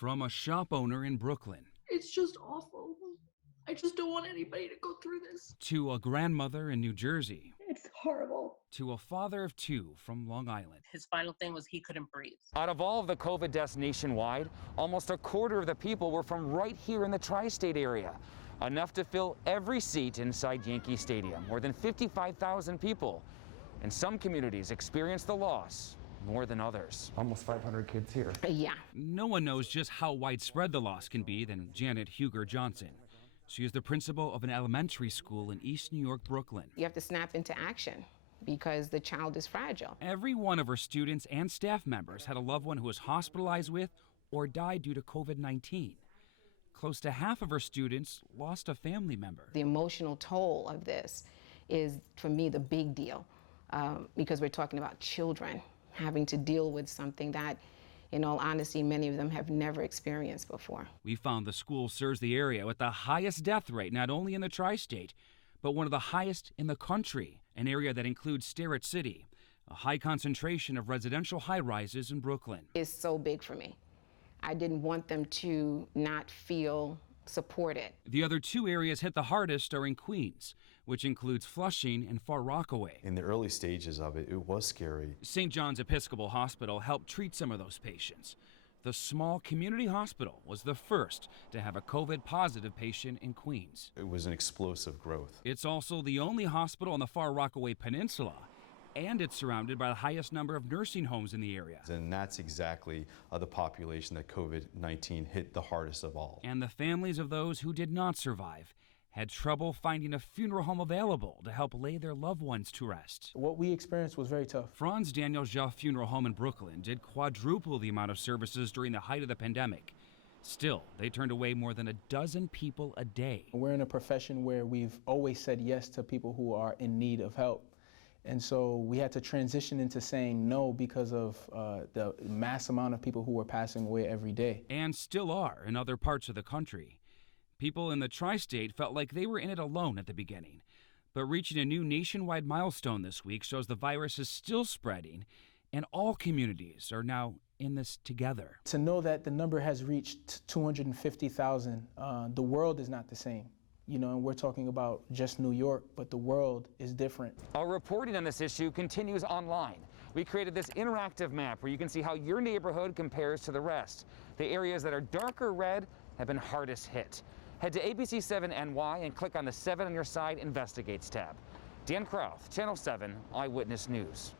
From a shop owner in Brooklyn. It's just awful. I just don't want anybody to go through this. To a grandmother in New Jersey. It's horrible. To a father of two from Long Island. His final thing was he couldn't breathe. Out of all of the COVID deaths nationwide, almost a quarter of the people were from right here in the tri-state area. Enough to fill every seat inside Yankee Stadium, more than 55,000 people. And some communities experienced the loss more than others. Almost 500 kids here. Yeah. No one knows just how widespread the loss can be than Janet Huger Johnson. She is the principal of an elementary school in East New York, Brooklyn. You have to snap into action because the child is fragile. Every one of her students and staff members had a loved one who was hospitalized with or died due to COVID-19. Close to half of her students lost a family member. The emotional toll of this is, for me, the big deal because we're talking about children having to deal with something that, in all honesty, many of them have never experienced before. We found the school serves the area with the highest death rate, not only in the tri-state, but one of the highest in the country, an area that includes Starrett City, a high concentration of residential high-rises in Brooklyn. It's so big for me. I didn't want them to not feel supported. The other two areas hit the hardest are in Queens, which includes Flushing and Far Rockaway. In the early stages of it, it was scary. St. John's Episcopal Hospital helped treat some of those patients. The small community hospital was the first to have a COVID-positive patient in Queens. It was an explosive growth. It's also the only hospital on the Far Rockaway Peninsula, and it's surrounded by the highest number of nursing homes in the area. And that's exactly the population that COVID-19 hit the hardest of all. And the families of those who did not survive had trouble finding a funeral home available to help lay their loved ones to rest. What we experienced was very tough. Franz Daniel Jeff Funeral Home in Brooklyn did quadruple the amount of services during the height of the pandemic. Still, they turned away more than a dozen people a day. We're in a profession where we've always said yes to people who are in need of help. And so we had to transition into saying no because of the mass amount of people who were passing away every day. And still are in other parts of the country. People in the tri-state felt like they were in it alone at the beginning. But reaching a new nationwide milestone this week shows the virus is still spreading, and all communities are now in this together. To know that the number has reached 250,000, the world is not the same. You know, and we're talking about just New York, but the world is different. Our reporting on this issue continues online. We created this interactive map where you can see how your neighborhood compares to the rest. The areas that are darker red have been hardest hit. Head to ABC7NY and click on the 7 on your side Investigates tab. Dan Krauth, Channel 7 Eyewitness News.